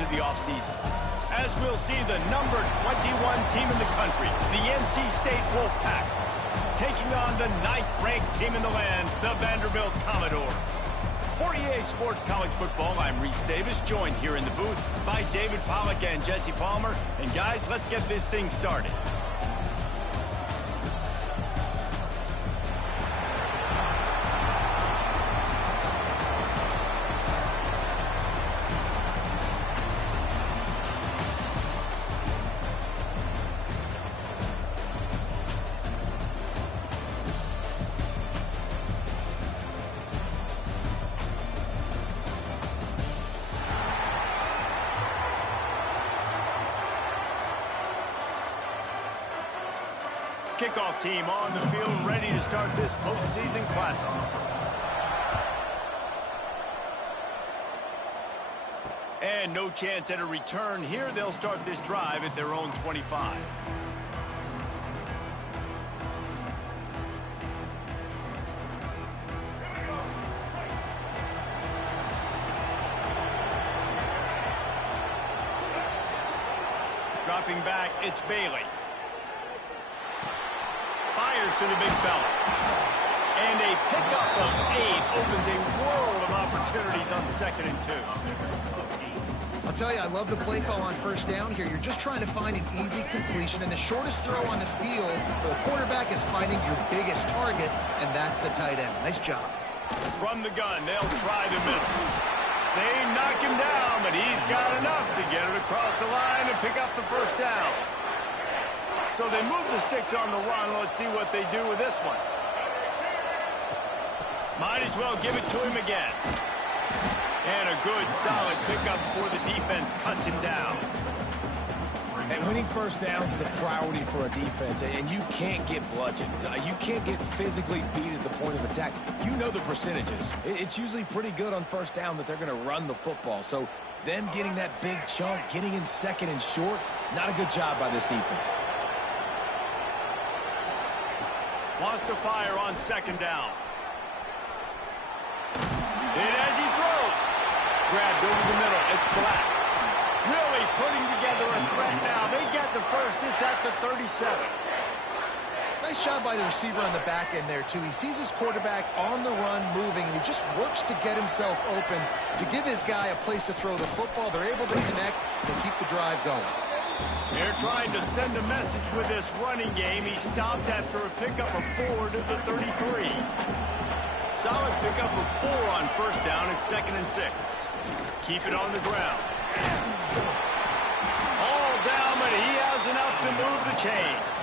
to the offseason. As we'll see the number 21 team in the country, the NC State Wolfpack, taking on the 9th-ranked team in the land, the Vanderbilt Commodores. For EA Sports College Football, I'm Reese Davis, joined here in the booth by David Pollack and Jesse Palmer. And guys, let's get this thing started. Kickoff team on the field, ready to start this postseason classic. And no chance at a return here. They'll start this drive at their own 25. Dropping back, it's Bailey. Fires to the big fella. And a pickup of 8 opens a world of opportunities on 2nd and 2. I'll tell you, I love the play call on first down here. You're just trying to find an easy completion, and the shortest throw on the field for the quarterback is finding your biggest target, and that's the tight end. Nice job. From the gun, they'll try the middle. They knock him down, but he's got enough to get it across the line and pick up the first down. So they move the sticks on the run. Let's see what they do with this one. Might as well give it to him again. And a good, solid pickup before the defense cuts him down. And winning first downs is a priority for a defense, and you can't get bludgeoned. You can't get physically beat at the point of attack. You know the percentages. It's usually pretty good on first down that they're going to run the football. So them getting that big chunk, getting in 2nd and short, not a good job by this defense. Wants to fire on 2nd down. And as he throws, grabbed over the middle, it's Black. Really putting together a threat now. They get the first, it's at the 37. Nice job by the receiver on the back end there, too. He sees his quarterback on the run moving, and he just works to get himself open to give his guy a place to throw the football. They're able to connect and keep the drive going. They're trying to send a message with this running game. He stopped after a pickup of 4 to the 33. Solid pickup of 4 on first down at 2nd and 6. Keep it on the ground. All down, but he has enough to move the chains.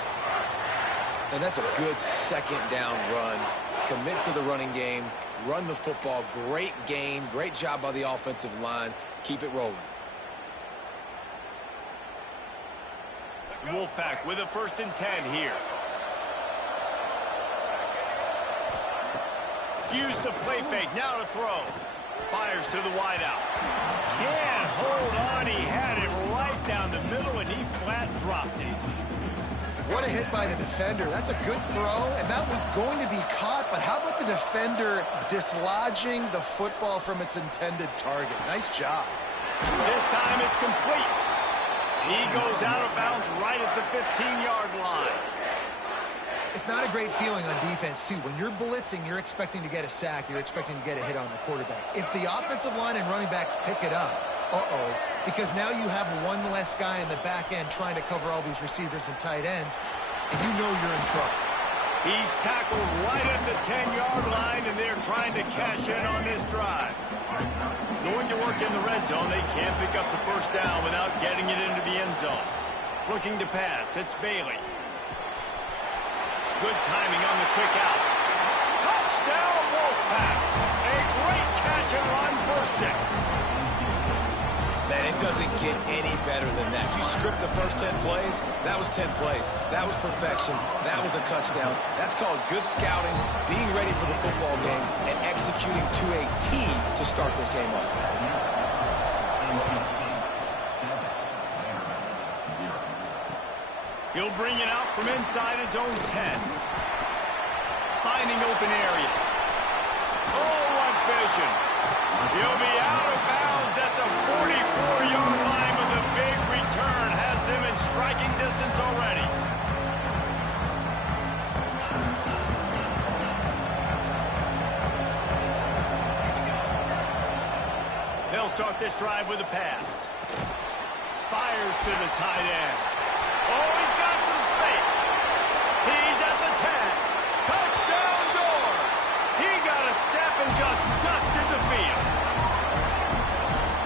And that's a good 2nd down run. Commit to the running game, run the football. Great gain, great job by the offensive line. Keep it rolling. Wolfpack with a 1st and 10 here. Use the play fake, now to throw. Fires to the wideout. Can't hold on, he had it right down the middle and he flat dropped it. What a hit by the defender. That's a good throw, and that was going to be caught, but how about the defender dislodging the football from its intended target? Nice job. This time it's complete. He goes out of bounds right at the 15-yard line. It's not a great feeling on defense, too. When you're blitzing, you're expecting to get a sack. You're expecting to get a hit on the quarterback. If the offensive line and running backs pick it up, because now you have one less guy in the back end trying to cover all these receivers and tight ends, and you know you're in trouble. He's tackled right at the 10-yard line, and they're trying to cash in on this drive. Going to work in the red zone, they can't pick up the first down without getting it into the end zone. Looking to pass, it's Bailey. Good timing on the quick out. Touchdown, Wolfpack. A great catch and run for 6. Man, it doesn't get any better than that. If you script the first 10 plays, that was 10 plays. That was perfection. That was a touchdown. That's called good scouting, being ready for the football game, and executing to a T to start this game off. He'll bring it out from inside his own 10. Finding open areas. Oh, what vision. He'll be out of bounds at the 44-yard line. start this drive with a pass. Fires to the tight end. Oh, he's got some space. He's at the 10. Touchdown doors. He got a step and just dusted the field.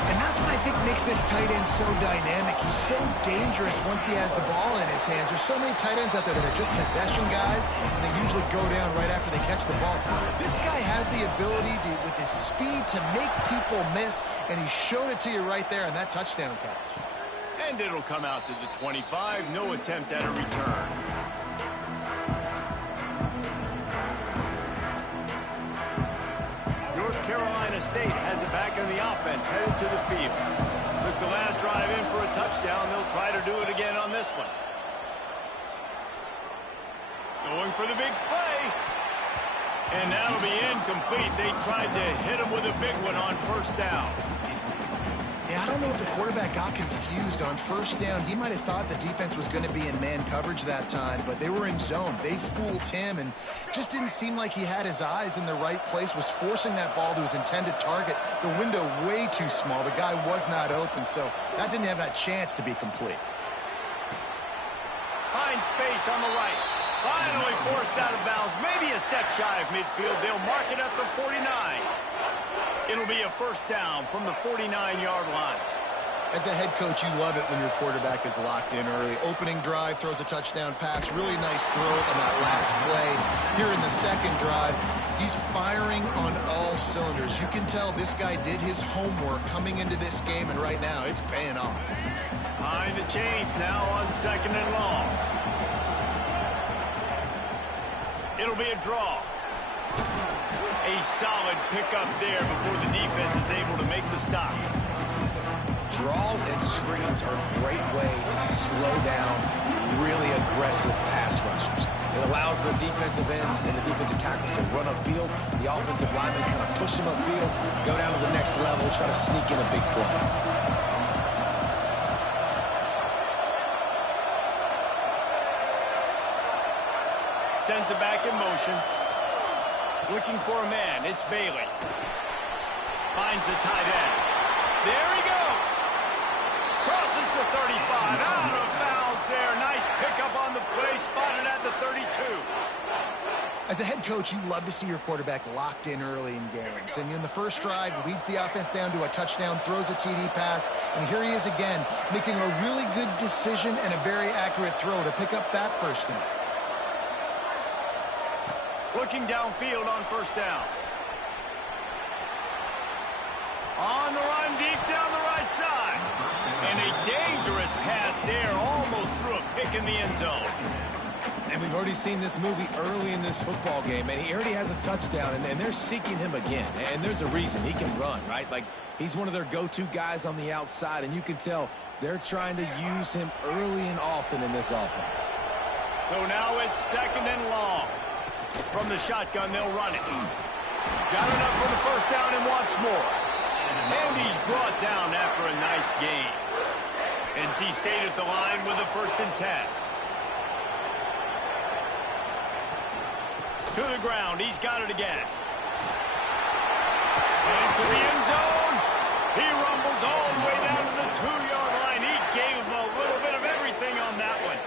And that's what I think makes this tight end so dynamic. He's so dangerous once he has the ball in his hands. There's so many tight ends out there that are just possession guys, and they usually go down right after they catch the ball. This guy has the ability to, with his speed, to make people miss, and he showed it to you right there in that touchdown catch. And it'll come out to the 25. No attempt at a return. North Carolina State has it back in the offense, headed to the field. Took the last drive in for a touchdown. They'll try to do it again on this one. Going for the big play. And that'll be incomplete. They tried to hit him with a big one on first down. Yeah, I don't know if the quarterback got confused on first down. He might have thought the defense was going to be in man coverage that time, but they were in zone. They fooled him, and just didn't seem like he had his eyes in the right place, was forcing that ball to his intended target. The window way too small. The guy was not open, so that didn't have that chance to be complete. Finds space on the right. Finally forced out of bounds. Maybe a step shy of midfield. They'll mark it at the 49. It'll be a first down from the 49-yard line. As a head coach, you love it when your quarterback is locked in early. Opening drive, throws a touchdown pass. Really nice throw on that last play. Here in the second drive, he's firing on all cylinders. You can tell this guy did his homework coming into this game, and right now it's paying off. Behind the chains now on second and long. It'll be a draw. A solid pickup there before the defense is able to make the stop. Draws and screens are a great way to slow down really aggressive pass rushers. It allows the defensive ends and the defensive tackles to run upfield. The offensive linemen kind of push them upfield, go down to the next level, try to sneak in a big play. Sends it back in motion. Looking for a man. It's Bailey. Finds the tight end. There he goes. Crosses the 35. Out of bounds there. Nice pickup on the play. Spotted at the 32. As a head coach, you love to see your quarterback locked in early in games. And in the first drive, leads the offense down to a touchdown, throws a TD pass, and here he is again, making a really good decision and a very accurate throw to pick up that first down. Looking downfield on first down. On the run, deep down the right side. And a dangerous pass there, almost threw a pick in the end zone. And we've already seen this movie early in this football game, and he already has a touchdown, and they're seeking him again. And there's a reason. He can run, right? Like, he's one of their go-to guys on the outside, and you can tell they're trying to use him early and often in this offense. So now it's second and long. From the shotgun, they'll run it. Got enough for the first down and wants more. And he's brought down after a nice gain. NC State at the line with a 1st and 10. To the ground. He's got it again. Into the end zone. He rumbles all the way down to the 2-yard line. He gave him a little bit of everything on that one.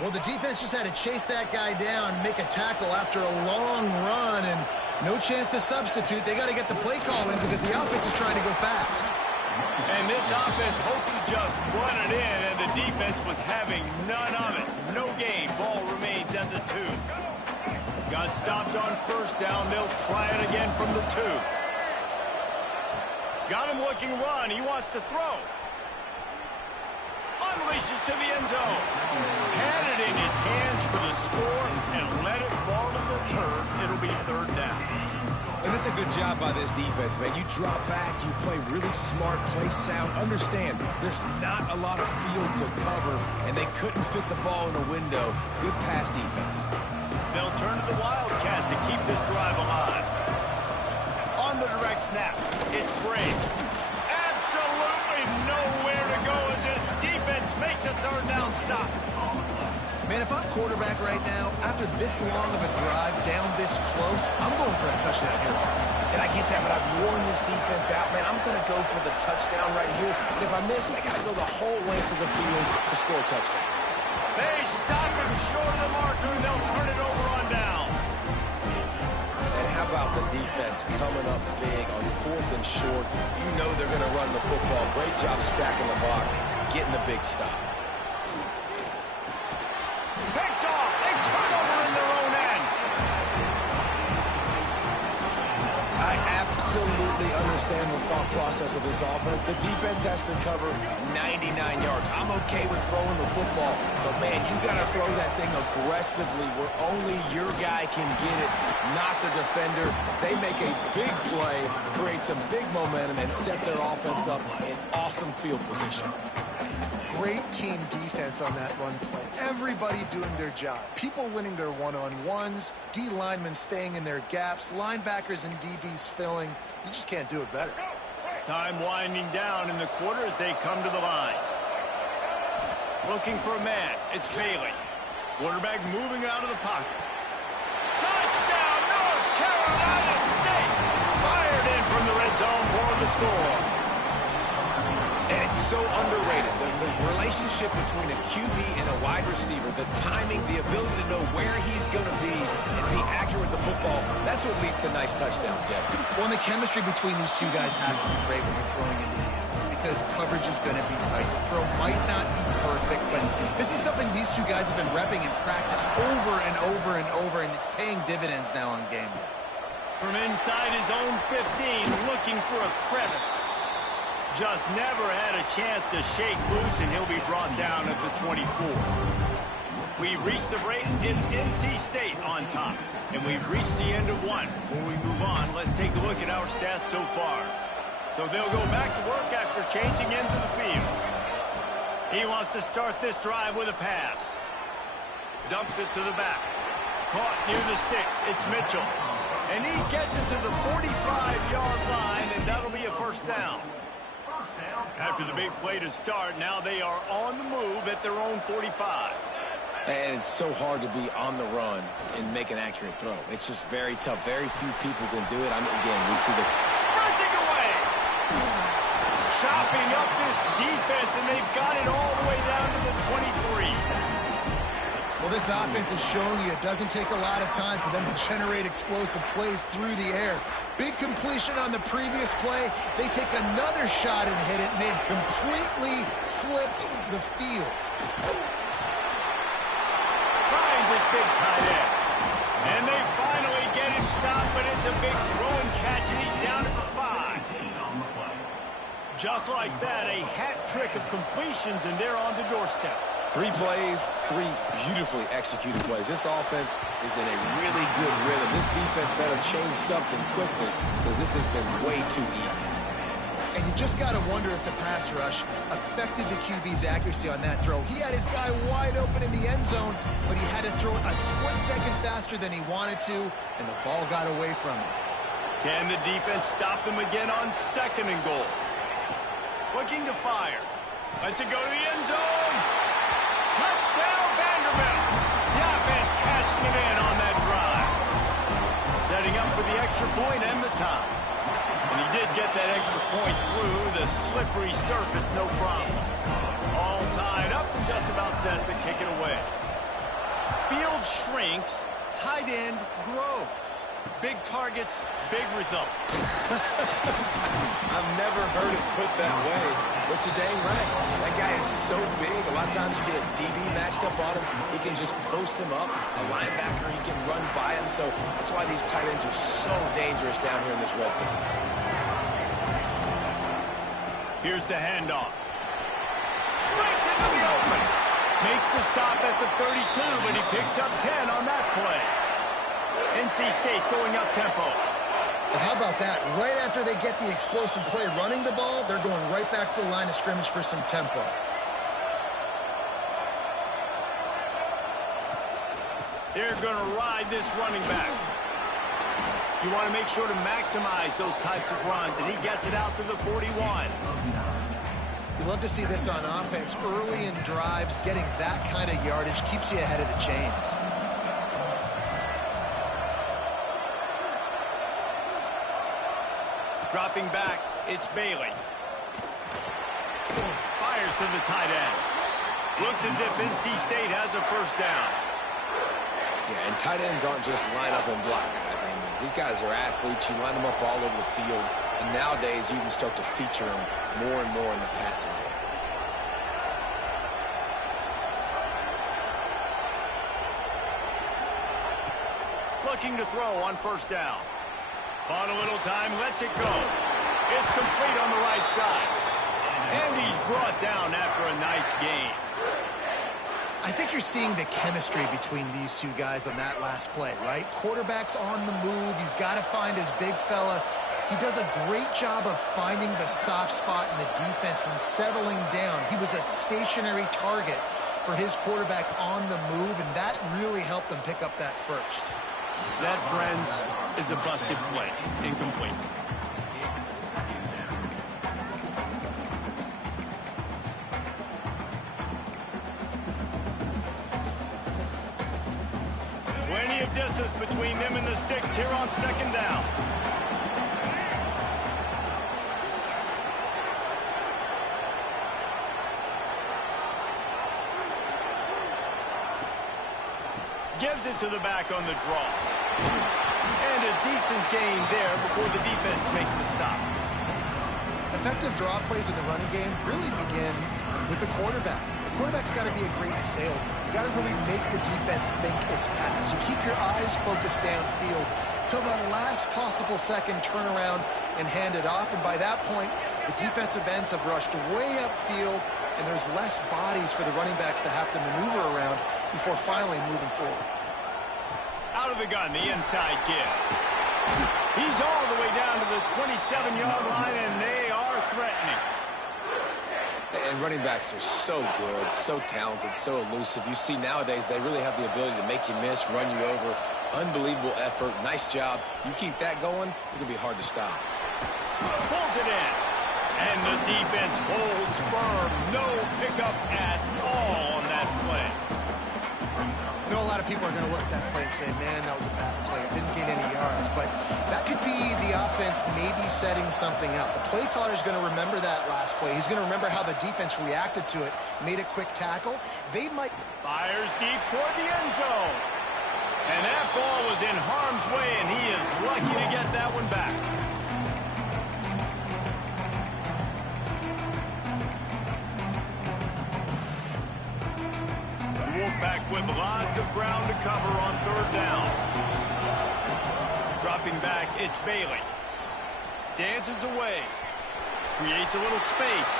Well, the defense just had to chase that guy down, make a tackle after a long run, and no chance to substitute. They got to get the play call in because the offense is trying to go fast. And this offense hoped to just run it in, and the defense was having none of it. No gain. Ball remains at the 2. Got stopped on first down. They'll try it again from the 2. Got him looking run. He wants to throw. Unleashes to the end zone. Had it in his hands for the score and let it fall to the turf. It'll be 3rd down. And it's a good job by this defense, man. You drop back, you play really smart, play sound. Understand, there's not a lot of field to cover, and they couldn't fit the ball in a window. Good pass defense. They'll turn to the Wildcat to keep this drive alive. On the direct snap, it's Brave. Absolutely nowhere to go as this defense makes a 3rd down stop. Man, if I'm quarterback right now, after this long of a drive down this close, I'm going for a touchdown here. And I get that, but I've worn this defense out, man. I'm going to go for the touchdown right here. And if I miss, I got to go the whole length of the field to score a touchdown. They stop him short of the marker, and they'll turn it over on downs. And how about the defense coming up big on 4th and short? You know they're going to run the football. Great job stacking the box, getting the big stop. Picked off. They turn over in their own end. I absolutely understand the thought process of this offense. The defense has to cover 99 yards. I'm okay with throwing the football, but, man, you got to throw that thing aggressively where only your guy can get it, not the defender. They make a big play, create some big momentum, and set their offense up in awesome field position. Great team defense on that run play. Everybody doing their job. People winning their one-on-ones, D linemen staying in their gaps, linebackers and DBs filling. You just can't do it better. Time winding down in the quarter as they come to the line. Looking for a man. It's Bailey. Quarterback moving out of the pocket. Touchdown, North Carolina State! Fired in from the red zone for the score. And it's so underrated. The relationship between a QB and a wide receiver, the timing, the ability to know where he's going to be and be accurate with the football, that's what leads to nice touchdowns, Jesse. Well, and the chemistry between these two guys has to be great when you're throwing into the end zone because coverage is going to be tight. The throw might not be perfect, but this is something these two guys have been repping in practice over and over and over, and it's paying dividends now on game day. From inside his own 15, looking for a crevice. Just never had a chance to shake loose, and he'll be brought down at the 24. We've reached the break. It's NC State on top, and we've reached the end of one. Before we move on, let's take a look at our stats so far. So they'll go back to work after changing into the field. He wants to start this drive with a pass. Dumps it to the back. Caught near the sticks. It's Mitchell. And he gets it to the 45-yard line, and that'll be a first down. After the big play to start, now they are on the move at their own 45. And it's so hard to be on the run and make an accurate throw. It's just very tough. Very few people can do it. Again, we see the... Sprinting away! Chopping up this defense, and they've got it all the way down to the 23. Well, this offense has shown you it doesn't take a lot of time for them to generate explosive plays through the air. Big completion on the previous play. They take another shot and hit it, and they've completely flipped the field. Finds his big tight end. And they finally get him stopped, but it's a big throw and catch, and he's down at the 5. Just like that, a hat trick of completions, and they're on the doorstep. 3 plays, 3 beautifully executed plays. This offense is in a really good rhythm. This defense better change something quickly because this has been way too easy. And you just got to wonder if the pass rush affected the QB's accuracy on that throw. He had his guy wide open in the end zone, but he had to throw it a split second faster than he wanted to, and the ball got away from him. Can the defense stop them again on 2nd and goal? Looking to fire. Lets it go to the end zone. Touchdown, Vanderbilt. The offense cashing it in on that drive. Setting up for the extra point and the tie. And he did get that extra point through the slippery surface, no problem. All tied up, just about set to kick it away. Field shrinks, tight end grows. Big targets, big results. I've never heard it put that way, but you're dang right. That guy is so big. A lot of times you get a DB matched up on him. He can just post him up. A linebacker, he can run by him. So that's why these tight ends are so dangerous down here in this red zone. Here's the handoff. Breaks into the open. Makes the stop at the 32, but he picks up 10 on that play. NC State going up tempo. But how about that? Right after they get the explosive play running the ball, they're going right back to the line of scrimmage for some tempo. They're going to ride this running back. You want to make sure to maximize those types of runs, and he gets it out to the 41. You love to see this on offense. Early in drives, getting that kind of yardage keeps you ahead of the chains. Dropping back, it's Bailey. Fires to the tight end. Looks as if NC State has a first down. Yeah, and tight ends aren't just line up and block guys anymore. These guys are athletes. You line them up all over the field. And nowadays, you can start to feature them more and more in the passing game. Looking to throw on first down. On a little time, lets it go. It's complete on the right side. And he's brought down after a nice gain. I think you're seeing the chemistry between these two guys on that last play, right? Quarterback's on the move. He's got to find his big fella. He does a great job of finding the soft spot in the defense and settling down. He was a stationary target for his quarterback on the move, and that really helped them pick up that first. That, friends, is a busted play. Incomplete. Plenty of distance between them and the sticks here on second down. Gives it to the back on the draw. And a decent gain there before the defense makes the stop. Effective draw plays in the running game really begin with the quarterback. The quarterback's got to be a great salesman. You got to really make the defense think it's pass. You keep your eyes focused downfield till the last possible second, turn around and hand it off. And by that point, the defensive ends have rushed way upfield, and there's less bodies for the running backs to have to maneuver around before finally moving forward. Out of the gun, the inside give. He's all the way down to the 27-yard line, and they are threatening. And running backs are so good, so talented, so elusive. You see nowadays they really have the ability to make you miss, run you over. Unbelievable effort. Nice job. You keep that going, it's going to be hard to stop. Pulls it in. And the defense holds firm. No pickup at all on that play. I know a lot of people are going to look at that play and say, man, that was a bad play. It didn't gain any yards. But that could be the offense maybe setting something up. The play caller is going to remember that last play. He's going to remember how the defense reacted to it, made a quick tackle. They might... Fires deep toward the end zone. And that ball was in harm's way, and he is lucky to get that one back. Wolfpack with lots of ground to cover on third down. Dropping back, it's Bailey. Dances away. Creates a little space.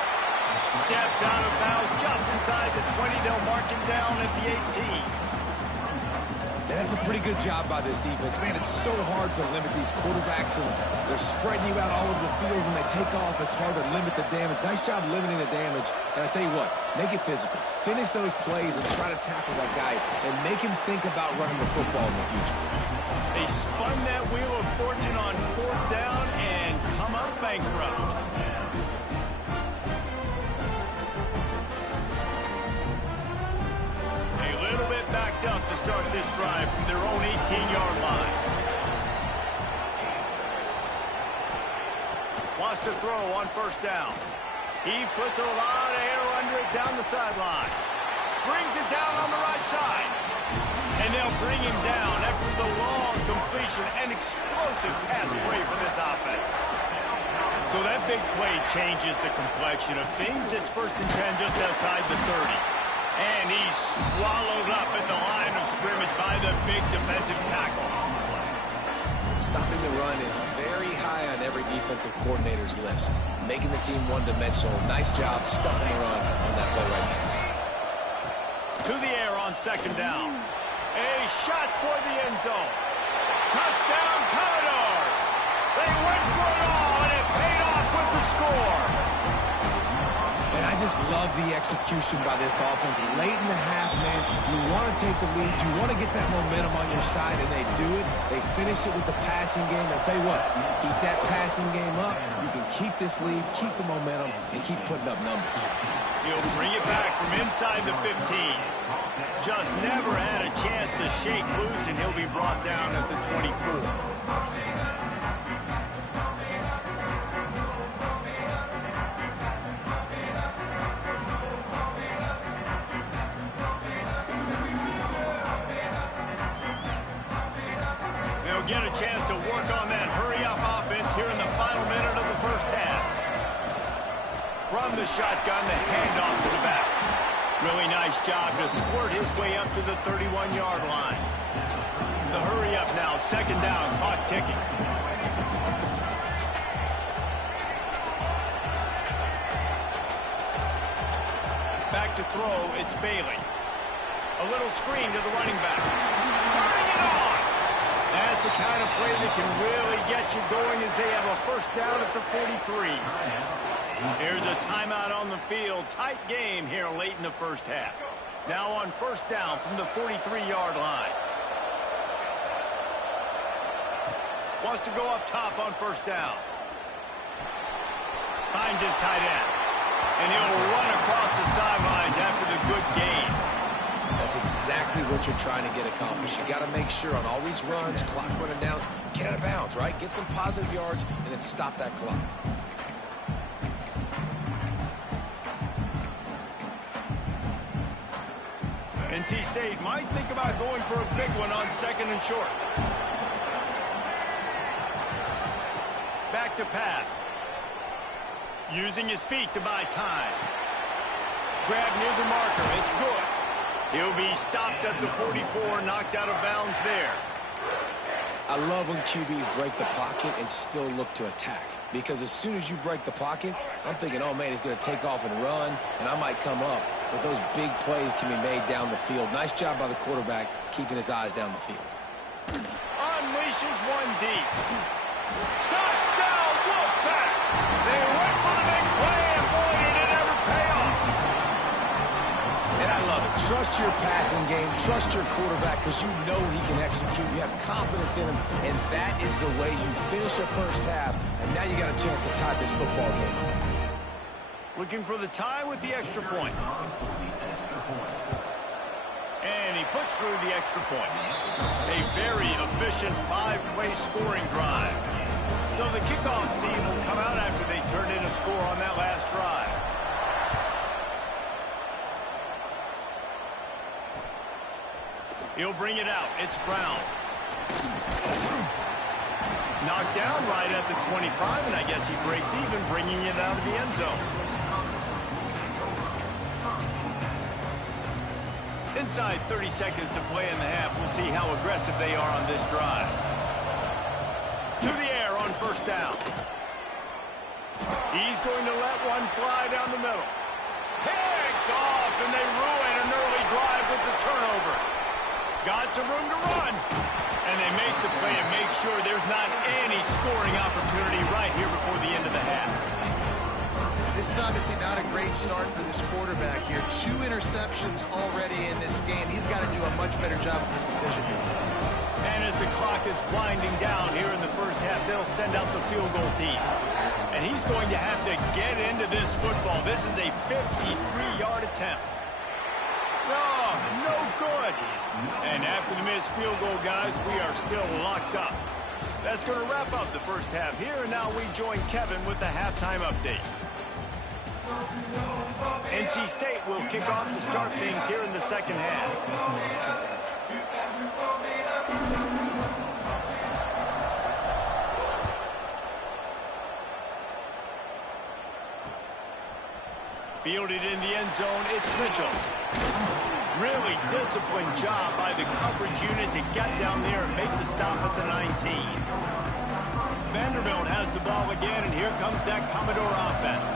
Steps out of bounds just inside the 20. They'll mark him down at the 18. And that's a pretty good job by this defense. Man, it's so hard to limit these quarterbacks, and they're spreading you out all over the field. When they take off, it's hard to limit the damage. Nice job limiting the damage. And I tell you what, make it physical. Finish those plays and try to tackle that guy and make him think about running the football in the future. They spun that wheel of fortune on fourth down and come up bankrupt. A little bit backed up to start this drive from their own 18-yard line. Wants to throw on first down. He puts a lot of air under it down the sideline. Brings it down on the right side. And they'll bring him down after the long completion and explosive pass play for this offense. So that big play changes the complexion of things. It's 1st and 10 just outside the 30. And he's swallowed up at the line of scrimmage by the big defensive tackle. Stopping the run is very high on every defensive coordinator's list. Making the team one-dimensional. Nice job stuffing the run on that play right there. To the air on second down. A shot for the end zone. Touchdown, Commodores. They went for it all, and it paid off with the score. And I just love the execution by this offense. Late in the half, man, you want to take the lead. You want to get that momentum on your side, and they do it. They finish it with the passing game. I'll tell you what, keep that passing game up. You can keep this lead, keep the momentum, and keep putting up numbers. He'll bring it back from inside the 15. Just never had a chance to shake loose, and he'll be brought down at the 24. They'll get a chance to work on that hurry-up offense here in the final minute of the first half. From the shotgun, the handoff to the back. Really nice job to squirt his way up to the 31-yard line. The hurry-up now, second down, clock ticking. Back to throw, it's Bailey. A little screen to the running back. Turning it on! That's the kind of play that can really get you going as they have a first down at the 43. Here's a timeout on the field. Tight game here late in the first half. Now on first down from the 43-yard line. Wants to go up top on first down. Finds his tight end. And he'll run across the sidelines after the good gain. That's exactly what you're trying to get accomplished. You got to make sure on all these runs, clock running down, get out of bounds, right? Get some positive yards and then stop that clock. NC State might think about going for a big one on second and short. Back to pass. Using his feet to buy time. Grab near the marker. It's good. He'll be stopped at the 44, knocked out of bounds there. I love when QBs break the pocket and still look to attack. Because as soon as you break the pocket, I'm thinking, oh, man, he's going to take off and run, and I might come up. But those big plays can be made down the field. Nice job by the quarterback keeping his eyes down the field. Unleashes one deep. Touchdown, Wolfpack! They went for the big play, and boy, did it ever pay off. And I love it. Trust your passing game. Trust your quarterback because you know he can execute. You have confidence in him, and that is the way you finish a first half, and now you got a chance to tie this football game. Looking for the tie with the extra point. And he puts through the extra point. A very efficient 5-play scoring drive. So the kickoff team will come out after they turn in a score on that last drive. He'll bring it out. It's Brown. Knocked down right at the 25, and I guess he breaks even, bringing it out of the end zone. Inside 30 seconds to play in the half. We'll see how aggressive they are on this drive. To the air on first down. He's going to let one fly down the middle. Picked off, and they ruin an early drive with the turnover. Got some room to run. And they make the play and make sure there's not any scoring opportunity right here before the end of the half. This is obviously not a great start for this quarterback here. 2 interceptions already in this game. He's got to do a much better job with his decision. And as the clock is winding down here in the first half, they'll send out the field goal team. And he's going to have to get into this football. This is a 53-yard attempt. No good. And after the missed field goal, guys, we are still locked up. That's going to wrap up the first half here, and now we join Kevin with the halftime update. NC State will kick off to start things here in the second half. Fielded in the end zone, it's Mitchell. Really disciplined job by the coverage unit to get down there and make the stop at the 19. Vanderbilt has the ball again, and here comes that Commodore offense.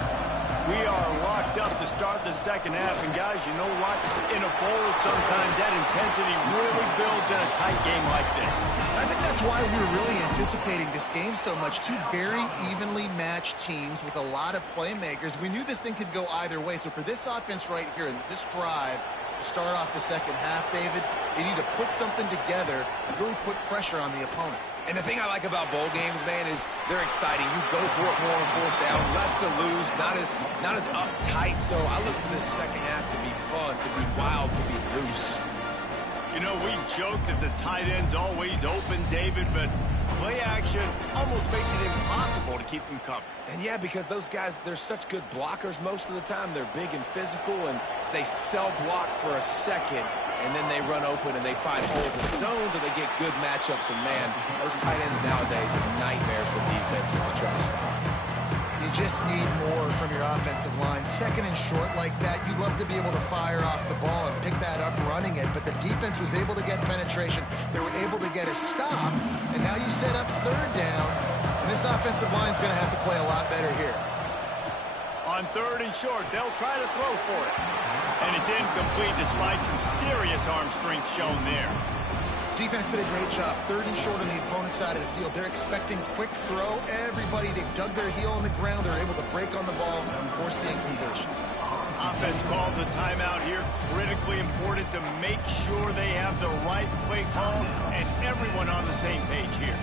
We are locked up to start the second half, and guys, you know what? In a bowl, sometimes that intensity really builds in a tight game like this. I think that's why we were really anticipating this game so much. Two very evenly matched teams with a lot of playmakers. We knew this thing could go either way. So for this offense right here, and this drive, to start off the second half, David, they need to put something together and really put pressure on the opponent. And the thing I like about bowl games, man, is they're exciting. You go for it more on fourth down, less to lose, not as uptight. So I look for this second half to be fun, to be wild, to be loose. You know, we joke that the tight end's always open, David, but play action almost makes it impossible to keep them covered. And yeah, because those guys, they're such good blockers most of the time. They're big and physical, and they sell block for a second, and then they run open and they find holes in zones, or they get good matchups. And man, those tight ends nowadays are nightmares for defenses to try to stop. You just need more from your offensive line. Second and short like that, you'd love to be able to fire off the ball and pick that up running it, but the defense was able to get penetration. They were able to get a stop, and now you set up third down, and this offensive line's going to have to play a lot better here. On third and short, they'll try to throw for it. And it's incomplete despite some serious arm strength shown there. Defense did a great job. Third and short on the opponent's side of the field. They're expecting quick throw. Everybody, they dug their heel on the ground. They're able to break on the ball and force the incompletion. Offense calls a timeout here. Critically important to make sure they have the right play call and everyone on the same page here.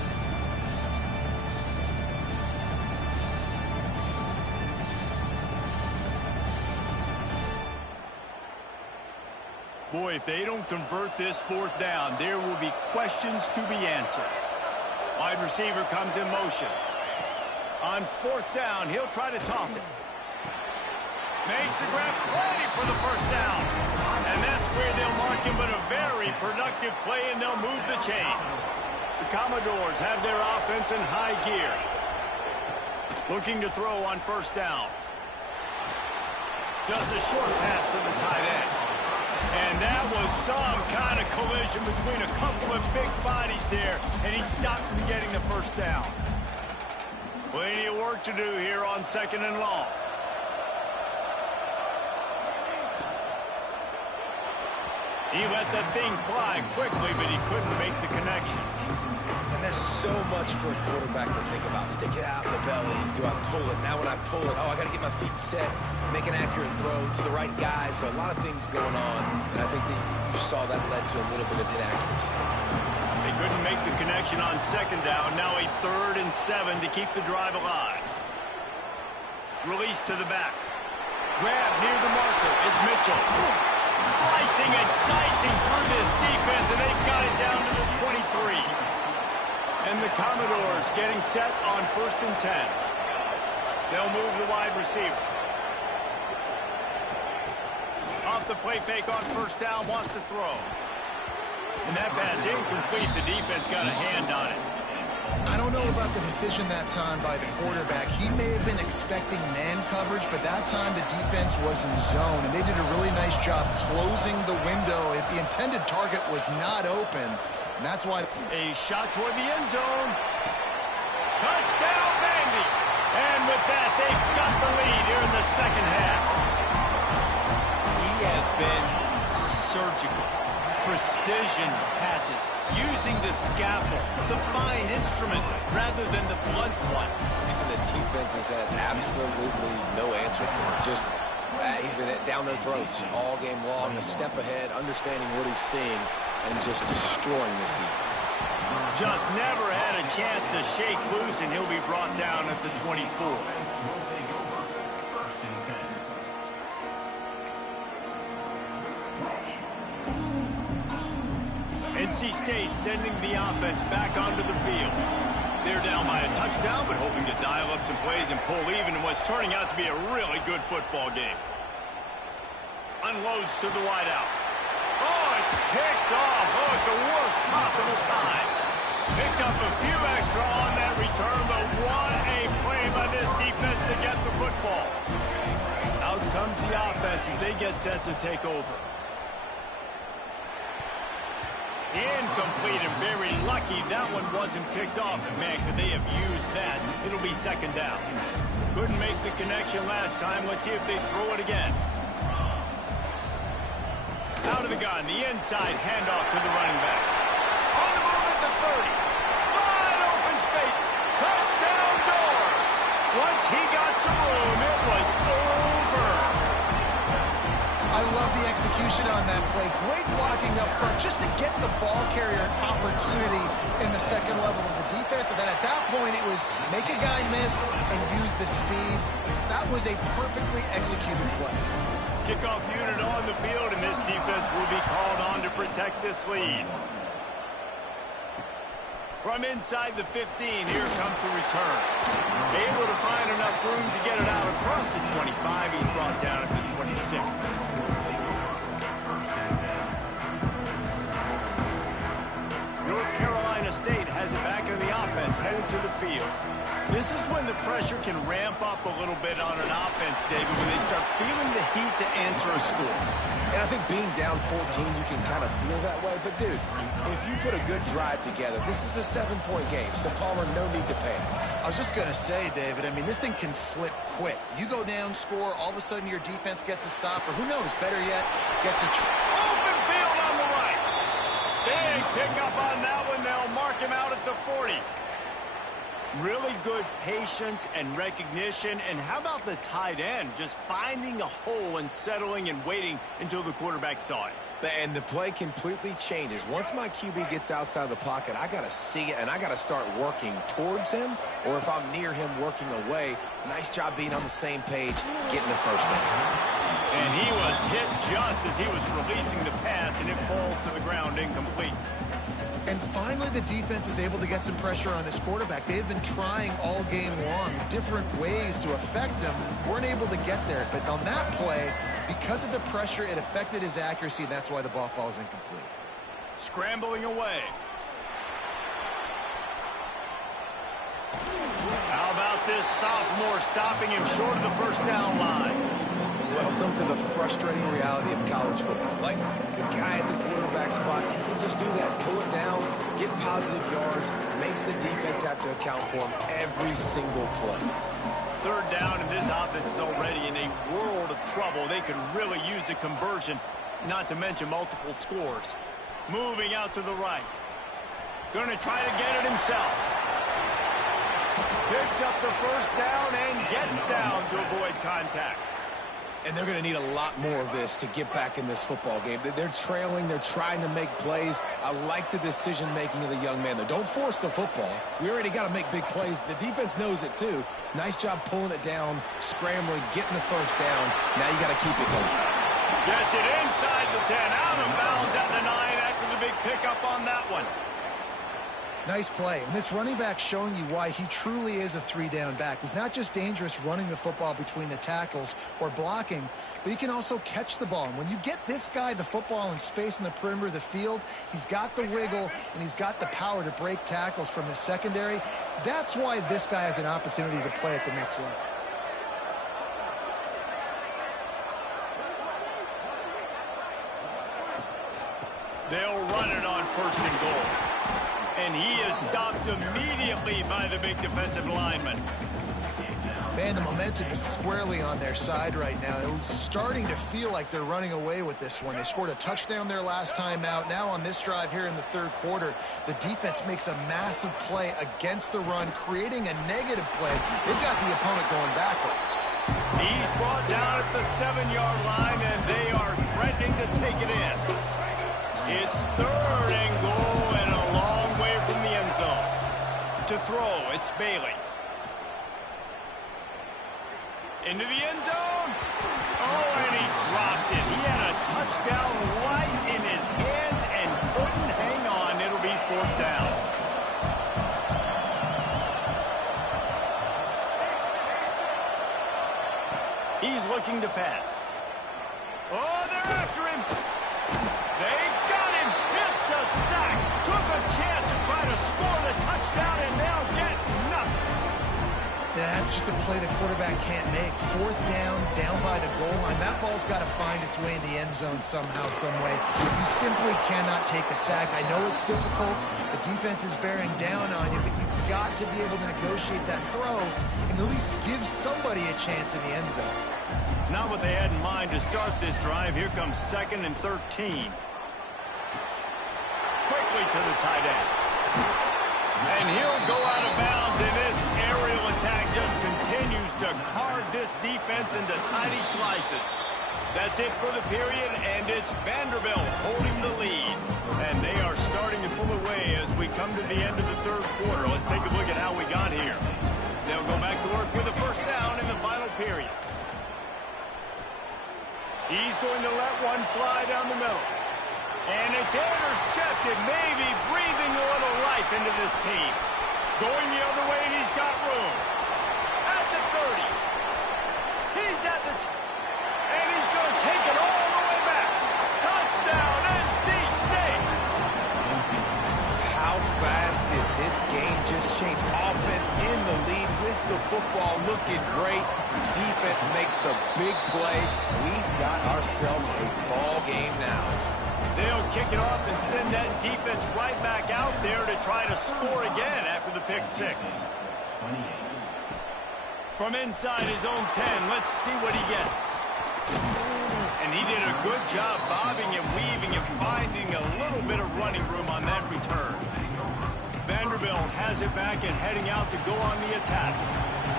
Boy, if they don't convert this fourth down, there will be questions to be answered. Wide receiver comes in motion. On fourth down, he'll try to toss it. Makes the grab, ready for the first down. And that's where they'll mark him, but a very productive play, and they'll move the chains. The Commodores have their offense in high gear. Looking to throw on first down. Just a short pass to the tight end. And that was some kind of collision between a couple of big bodies there, and he stopped from getting the first down. Plenty of work to do here on second and long. He let that thing fly quickly, but he couldn't make the connection. And there's so much for a quarterback to think about. Stick it out in the belly. Do I pull it? Now when I pull it, I got to get my feet set, make an accurate throw to the right guy. So a lot of things going on. And I think that you saw that led to a little bit of inaccuracy. They couldn't make the connection on second down. Now a 3rd and 7 to keep the drive alive. Release to the back. Grab near the marker. It's Mitchell. Slicing and dicing through this defense, and they've got it down to the 23. And the Commodores getting set on 1st and 10. They'll move the wide receiver. Off the play fake on first down, wants to throw. And that pass incomplete. The defense got a hand on it. I don't know about the decision that time by the quarterback. He may have been expecting man coverage, but that time the defense was in zone, and they did a really nice job closing the window. The intended target was not open, and that's why... A shot toward the end zone. Touchdown, Vandy! And with that, they've got the lead here in the second half. He has been surgical. Precision passes, using the scalpel, the fine instrument, rather than the blunt one. And the defense has had absolutely no answer for it. Just, he's been down their throats all game long, a step ahead, understanding what he's seeing, and just destroying this defense. Just never had a chance to shake loose, and he'll be brought down at the 24. NC State sending the offense back onto the field. They're down by a touchdown, but hoping to dial up some plays and pull even in what's turning out to be a really good football game. Unloads to the wideout. Oh, it's picked off. Oh, at the worst possible time. Picked up a few extra on that return, but what a play by this defense to get the football. Out comes the offense as they get set to take over. Incomplete, and very lucky that one wasn't picked off. And man, could they have used that? It'll be second down. Couldn't make the connection last time. Let's see if they throw it again. Out of the gun, the inside handoff to the running back. On the move at the 30. Wide open space. Touchdown doors. Once he got some room, it was over. I love the execution on that play. Great blocking up front just to get the ball carrier an opportunity in the second level of the defense. And then at that point, it was make a guy miss and use the speed. That was a perfectly executed play. Kickoff unit on the field, and this defense will be called on to protect this lead. From inside the 15, here comes the return. Able to find enough room to get it out across the 25. He's brought down at the 26. North Carolina State has it back in the offense, headed to the field. This is when the pressure can ramp up a little bit on an offense, David, when they start feeling the heat to answer a score. And I think being down 14, you can kind of feel that way. But, dude, if you put a good drive together, this is a 7-point game. So, Palmer, no need to panic. I was just going to say, David, I mean, this thing can flip quick. You go down, score, all of a sudden your defense gets a stop, or who knows, better yet, gets a... Open field on the right. Big pickup on that one. They'll mark him out at the 40. Really good patience and recognition. And how about the tight end? Just finding a hole and settling and waiting until the quarterback saw it. And the play completely changes. Once my QB gets outside the pocket, I got to see it, and I got to start working towards him, or if I'm near him, working away. Nice job being on the same page, getting the first down. And he was hit just as he was releasing the pass, and it falls to the ground incomplete. And finally, the defense is able to get some pressure on this quarterback. They had been trying all game long different ways to affect him. Weren't able to get there. But on that play, because of the pressure, it affected his accuracy, and that's why the ball falls incomplete. Scrambling away. How about this sophomore stopping him short of the first down line? Welcome to the frustrating reality of college football. Like, the guy at the quarterback spot, he can just do that, pull it down, get positive yards, makes the defense have to account for him every single play. Third down, and this offense is already in a world of trouble. They could really use a conversion, not to mention multiple scores. Moving out to the right. Going to try to get it himself. Picks up the first down and gets down to avoid contact. And they're going to need a lot more of this to get back in this football game. They're trailing. They're trying to make plays. I like the decision-making of the young man, though. Don't force the football. We already got to make big plays. The defense knows it, too. Nice job pulling it down, scrambling, getting the first down. Now you got to keep it going. Gets it inside the 10, out of bounds at the 9 after the big pickup on that one. Nice play. And this running back showing you why he truly is a 3-down back. He's not just dangerous running the football between the tackles or blocking, but he can also catch the ball. And when you get this guy the football in space in the perimeter of the field, he's got the wiggle and he's got the power to break tackles from the secondary. That's why this guy has an opportunity to play at the next level. They'll run it on first and goal. And he is stopped immediately by the big defensive lineman. Man, the momentum is squarely on their side right now. It's starting to feel like they're running away with this one. They scored a touchdown their last time out. Now on this drive here in the third quarter, the defense makes a massive play against the run, creating a negative play. They've got the opponent going backwards. He's brought down at the 7-yard line, and they are threatening to take it in. It's third and goal and a long way from the end zone. To throw, it's Bailey. Into the end zone. Oh, and he dropped it. He had a touchdown right in his hands and couldn't hang on. It'll be fourth down. He's looking to pass. Oh, they're after him. They got him. It's a sack. Took a chance to try to score the touchdown and now get nothing. That's just a play the quarterback can't make. Fourth down, down by the goal line. That ball's got to find its way in the end zone somehow, some way. You simply cannot take a sack. I know it's difficult. The defense is bearing down on you, but you've got to be able to negotiate that throw and at least give somebody a chance in the end zone. Not what they had in mind to start this drive. Here comes 2nd and 13. Quickly to the tight end. And he'll go out of bounds, and this aerial attack just continues to carve this defense into tiny slices. That's it for the period, and it's Vanderbilt holding the lead. And they are starting to pull away as we come to the end of the third quarter. Let's take a look at how we got here. They'll go back to work with a first down in the final period. He's going to let one fly down the middle. And it's intercepted, maybe breathing a little life into this team. Going the other way, and he's got room. At the 30. He's at the... and he's going to take it all the way back. Touchdown, NC State. How fast did this game just change? Offense in the lead with the football looking great. Defense makes the big play. We've got ourselves a ball game now. They'll kick it off and send that defense right back out there to try to score again after the pick six. From inside his own 10, let's see what he gets. And he did a good job bobbing and weaving and finding a little bit of running room on that return. Vanderbilt has it back and heading out to go on the attack.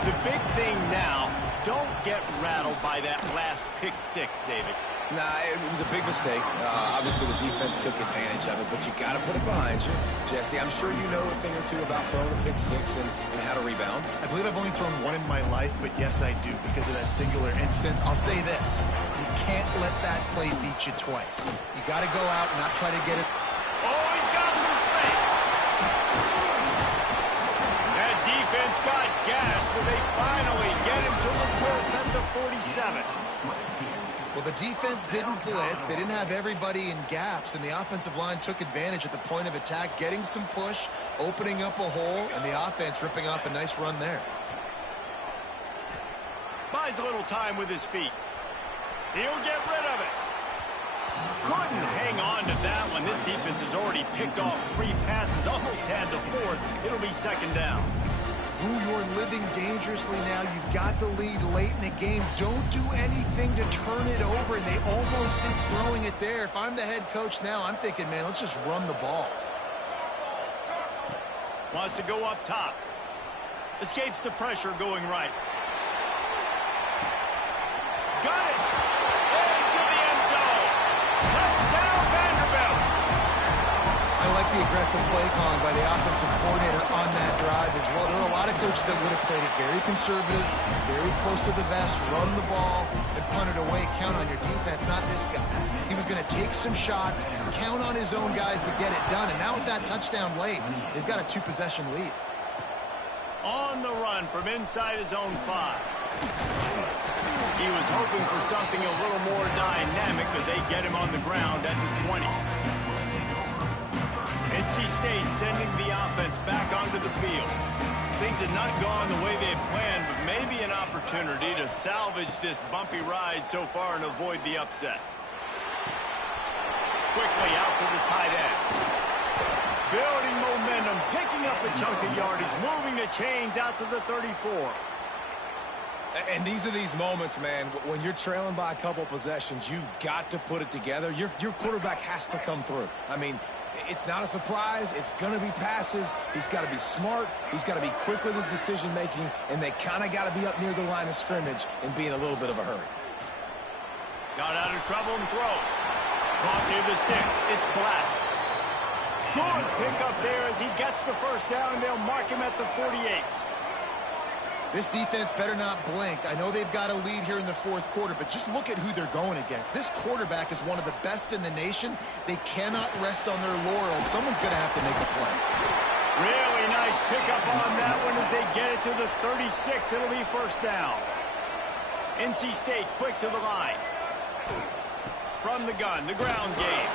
The big thing now, don't get rattled by that last pick six, David. Nah, it was a big mistake. Obviously, the defense took advantage of it, but you got to put it behind you. Jesse, I'm sure you know a thing or two about throwing a pick six and how to rebound. I believe I've only thrown one in my life, but yes, I do because of that singular instance. I'll say this. You can't let that play beat you twice. You got to go out and not try to get it. Oh, he's got some space. That defense got gas, but they finally get him to the turf at the 47. Well, the defense didn't blitz. They didn't have everybody in gaps, and the offensive line took advantage at the point of attack, getting some push, opening up a hole, and the offense ripping off a nice run there. Buys a little time with his feet. He'll get rid of it. Couldn't hang on to that one. This defense has already picked off 3 passes, almost had the 4th. It'll be 2nd down. Ooh, you're living dangerously now. You've got the lead late in the game. Don't do anything to turn it over, and they almost did throwing it there. If I'm the head coach now, I'm thinking, man, let's just run the ball. Wants to go up top. Escapes the pressure going right. Got it! Into the end zone! Touchdown, Vanderbilt! I like the aggressive play calling by the offensive coordinator on that drive as well. There are a lot of coaches that would have played it very conservative, very close to the vest, run the ball, and punt it away. Count on your defense, not this guy. He was going to take some shots, count on his own guys to get it done. And now with that touchdown late, they've got a 2-possession lead. On the run from inside his own 5. He was hoping for something a little more dynamic, but they get him on the ground at the 20. NC State sending the offense back onto the field. Things had not gone the way they had planned, but maybe an opportunity to salvage this bumpy ride so far and avoid the upset. Quickly out to the tight end. Building momentum, picking up a chunk of yardage, moving the chains out to the 34. And these are these moments, man, when you're trailing by a couple possessions, you've got to put it together. Your quarterback has to come through. I mean, it's not a surprise. It's going to be passes. He's got to be smart. He's got to be quick with his decision-making, and they kind of got to be up near the line of scrimmage and be in a little bit of a hurry. Got out of trouble and throws. Caught near the sticks. It's Black. Good pickup there as he gets the first down, and they'll mark him at the 48. This defense better not blink. I know they've got a lead here in the 4th quarter, but just look at who they're going against. This quarterback is one of the best in the nation. They cannot rest on their laurels. Someone's going to have to make a play. Really nice pickup on that one as they get it to the 36. It'll be first down. NC State quick to the line. From the gun, the ground game.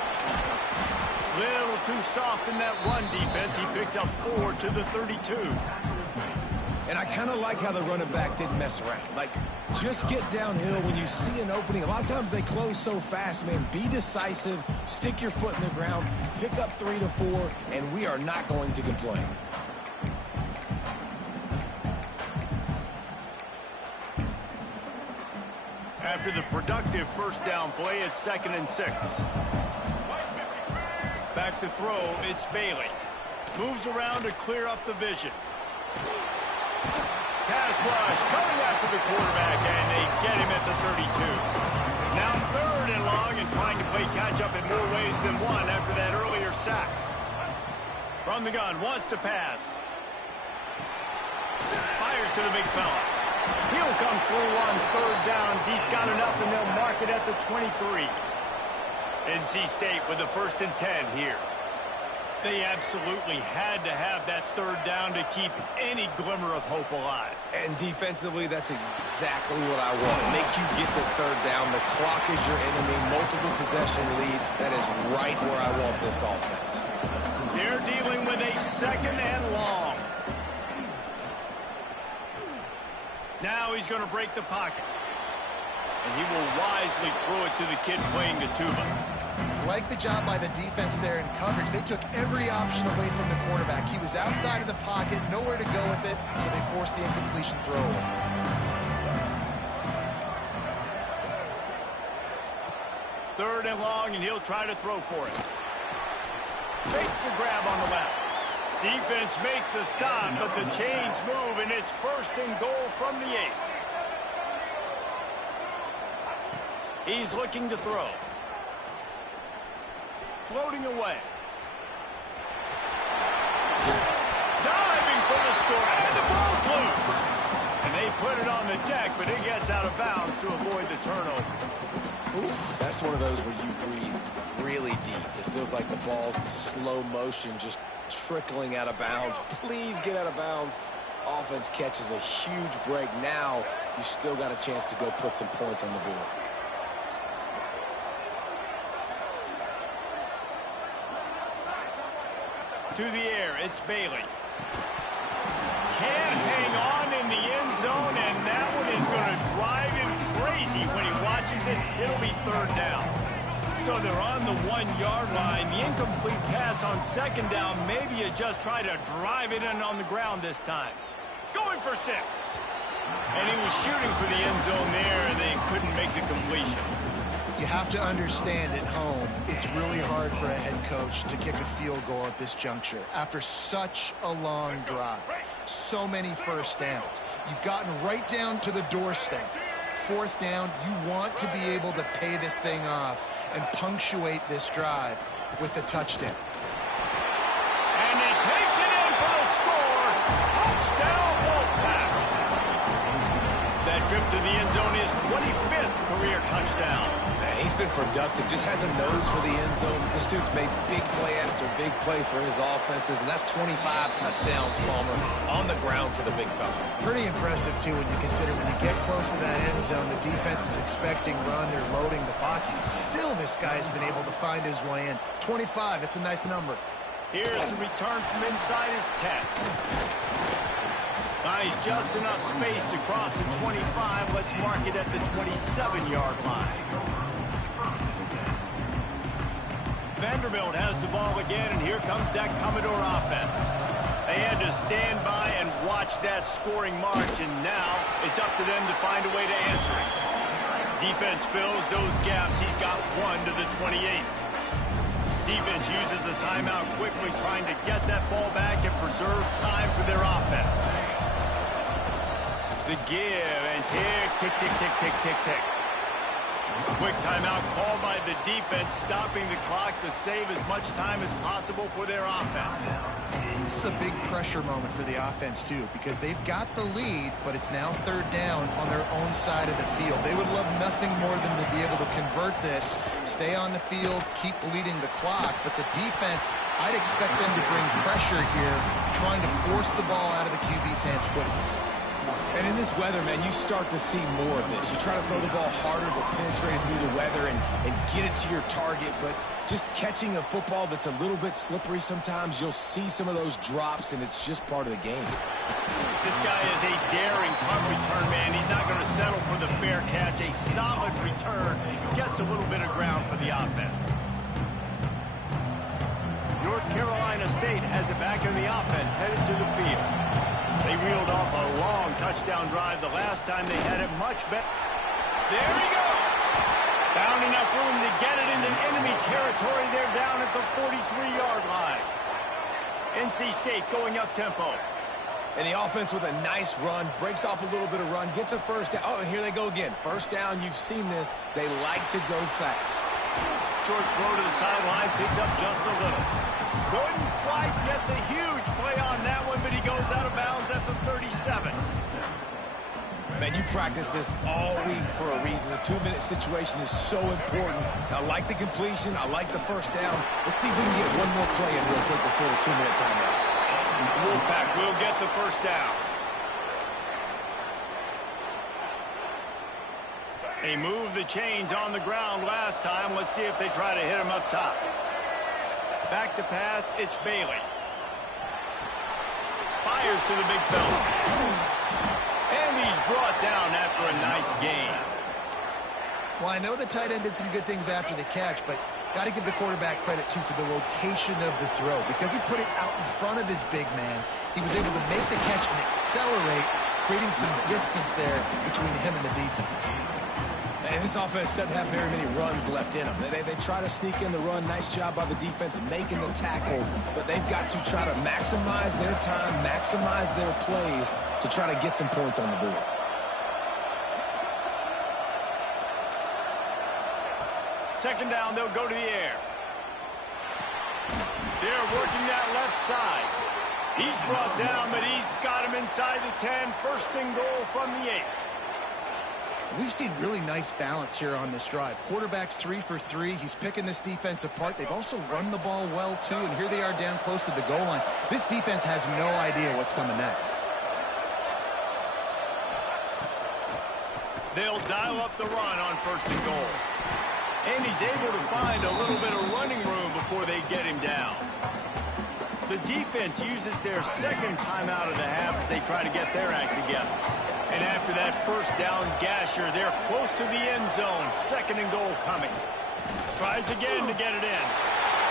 Little too soft in that run defense. He picks up 4 to the 32. And I kind of like how the running back didn't mess around. Like, just get downhill when you see an opening. A lot of times they close so fast, man. Be decisive, stick your foot in the ground, pick up 3 to 4, and we are not going to complain. After the productive first down play, it's 2nd and 6. Back to throw, it's Bailey. Moves around to clear up the vision. Pass rush coming after the quarterback, and they get him at the 32. Now 3rd and long and trying to play catch-up in more ways than one after that earlier sack. From the gun, wants to pass. Fires to the big fella. He'll come through on 3rd downs. He's got enough, and they'll mark it at the 23. NC State with the 1st and 10 here. They absolutely had to have that 3rd down to keep any glimmer of hope alive. And defensively, that's exactly what I want. Make you get the 3rd down. The clock is your enemy. Multiple possession lead. That is right where I want this offense. They're dealing with a 2nd and long. Now he's going to break the pocket. And he will wisely throw it to the kid playing the tuba. Like the job by the defense there in coverage. They took every option away from the quarterback. He was outside of the pocket, nowhere to go with it, so they forced the incompletion throw away. Third and long, and he'll try to throw for it. Makes the grab on the left. Defense makes a stop, but the chains move, and it's 1st and goal from the 8. He's looking to throw. Floating away. Diving for the score, and the ball's loose. And they put it on the deck, but it gets out of bounds to avoid the turnover. Oof, that's one of those where you breathe really deep. It feels like the ball's in slow motion, just trickling out of bounds. Please get out of bounds. Offense catches a huge break. Now you still got a chance to go put some points on the board. To the air, it's Bailey. Can't hang on in the end zone, and that one is going to drive him crazy when he watches it. It'll be 3rd down. So they're on the 1-yard line. The incomplete pass on 2nd down. Maybe you just try to drive it in on the ground this time. Going for 6. And he was shooting for the end zone there, and they couldn't make the completion. You have to understand at home, it's really hard for a head coach to kick a field goal at this juncture. After such a long drive, so many first downs, you've gotten right down to the doorstep. 4th down, you want to be able to pay this thing off and punctuate this drive with a touchdown. And he takes it in for the score. Touchdown, Wolfpack. That trip to the end zone is 25th career touchdown. Man, he's been productive, just has a nose for the end zone. This dude's made big play after big play for his offenses, and that's 25 touchdowns, Palmer, on the ground for the big fella. Pretty impressive, too, when you consider when you get close to that end zone, the defense is expecting run, they're loading the box, and still this guy's been able to find his way in. 25, it's a nice number. Here's the return from inside his 10. He's just enough space to cross the 25. Let's mark it at the 27-yard line. Vanderbilt has the ball again, and here comes that Commodore offense. They had to stand by and watch that scoring march, and now it's up to them to find a way to answer it. Defense fills those gaps. He's got 1 to the 28. Defense uses a timeout quickly, trying to get that ball back and preserve time for their offense. The give, and tick, tick, tick, tick, tick, tick, tick. Quick timeout called by the defense, stopping the clock to save as much time as possible for their offense. This is a big pressure moment for the offense, too, because they've got the lead, but it's now 3rd down on their own side of the field. They would love nothing more than to be able to convert this, stay on the field, keep bleeding the clock, but the defense, I'd expect them to bring pressure here, trying to force the ball out of the QB's hands quickly. And in this weather, man, you start to see more of this. You try to throw the ball harder to penetrate it through the weather and get it to your target, but just catching a football that's a little bit slippery sometimes, you'll see some of those drops, and it's just part of the game. This guy is a daring punt return man. He's not going to settle for the fair catch. A solid return gets a little bit of ground for the offense. North Carolina State has it back in the offense, headed to the field. They reeled off a long touchdown drive the last time they had it much better. There he goes. Found enough room to get it into enemy territory. They're down at the 43-yard line. NC State going up-tempo. And the offense with a nice run, breaks off a little bit of run, gets a first down. Oh, and here they go again. First down, you've seen this. They like to go fast. Short throw to the sideline, picks up just a little. Couldn't quite get the huge play on that one, but he goes out of bounds at the 37. Man, you practice this all week for a reason. The 2-minute situation is so important. I like the completion. I like the first down. Let's see if we can get one more play in real quick before the 2-minute timeout. Wolfpack will get the first down. They moved the chains on the ground last time. Let's see if they try to hit him up top. Back to pass, it's Bailey. Fires to the big fella. And he's brought down after a nice gain. Well, I know the tight end did some good things after the catch, but got to give the quarterback credit, too, for the location of the throw. Because he put it out in front of his big man, he was able to make the catch and accelerate, creating some distance there between him and the defense. And this offense doesn't have very many runs left in them. They try to sneak in the run. Nice job by the defense making the tackle. But they've got to try to maximize their time, maximize their plays to try to get some points on the board. Second down, they'll go to the air. They're working that left side. He's brought down, but he's got him inside the 10. First and goal from the 8. We've seen really nice balance here on this drive. Quarterback's 3 for 3. He's picking this defense apart. They've also run the ball well, too, and here they are down close to the goal line. This defense has no idea what's coming next. They'll dial up the run on first and goal. And he's able to find a little bit of running room before they get him down. The defense uses their second timeout of the half as they try to get their act together. And after that first down gasher, they're close to the end zone. Second and goal coming. Tries again to get it in.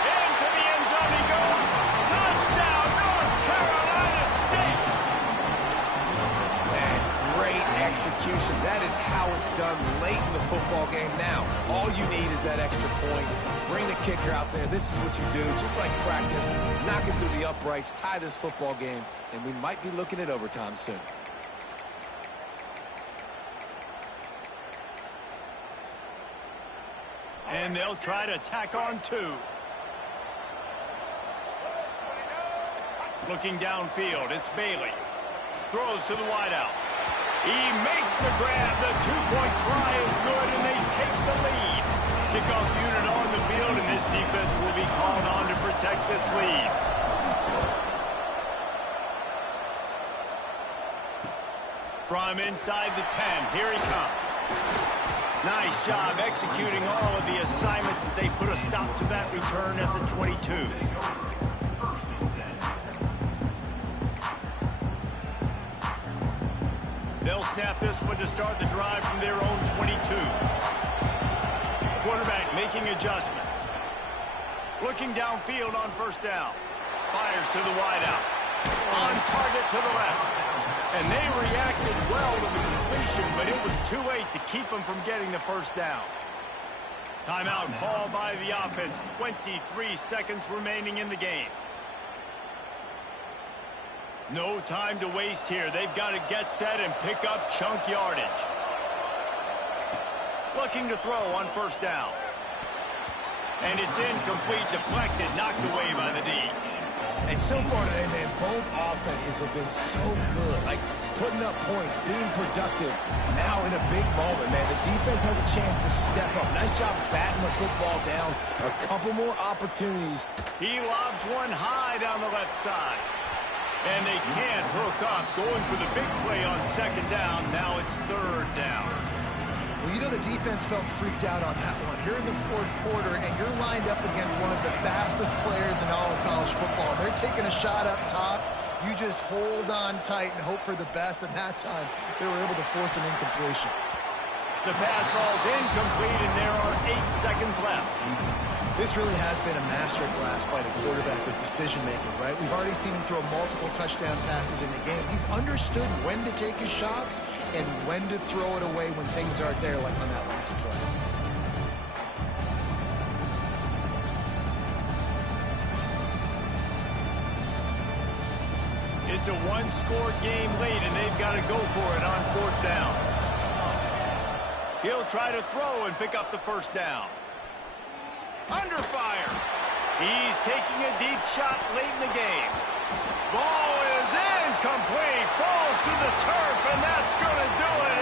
Into the end zone he goes. Touchdown, North Carolina State! Man, great execution. That is how it's done late in the football game. Now, all you need is that extra point. Bring the kicker out there. This is what you do. Just like practice, knock it through the uprights, tie this football game, and we might be looking at overtime soon. And they'll try to tack on 2. Looking downfield, it's Bailey. Throws to the wideout. He makes the grab. The 2-point try is good, and they take the lead. Kickoff unit on the field, and this defense will be called on to protect this lead. From inside the 10, here he comes. Nice job executing all of the assignments as they put a stop to that return at the 22. They'll snap this one to start the drive from their own 22. Quarterback making adjustments. Looking downfield on first down. Fires to the wideout. On target to the left. And they reacted well to the completion, but it was too late to keep them from getting the first down. Timeout called by the offense. 23 seconds remaining in the game. No time to waste here. They've got to get set and pick up chunk yardage. Looking to throw on first down. And it's incomplete, deflected, knocked away by the D. And so far today, man, both offenses have been so good. Like, putting up points, being productive. Now in a big moment, man, the defense has a chance to step up. Nice job batting the football down. A couple more opportunities. He lobs one high down the left side. And they can't hook up, going for the big play on second down. Now it's third down. Well, you know the defense felt freaked out on that one. Here in the fourth quarter, and you're lined up against one of the fastest players in all of college football. And they're taking a shot up top. You just hold on tight and hope for the best. And that time, they were able to force an incompletion. The pass ball's incomplete, and there are 8 seconds left. This really has been a masterclass by the quarterback with decision-making, right? We've already seen him throw multiple touchdown passes in the game. He's understood when to take his shots and when to throw it away when things aren't there, like on that last play. It's a one-score game late, and they've got to go for it on fourth down. He'll try to throw and pick up the first down. Under fire. He's taking a deep shot late in the game. Ball is incomplete. Falls to the turf, and that's going to do it.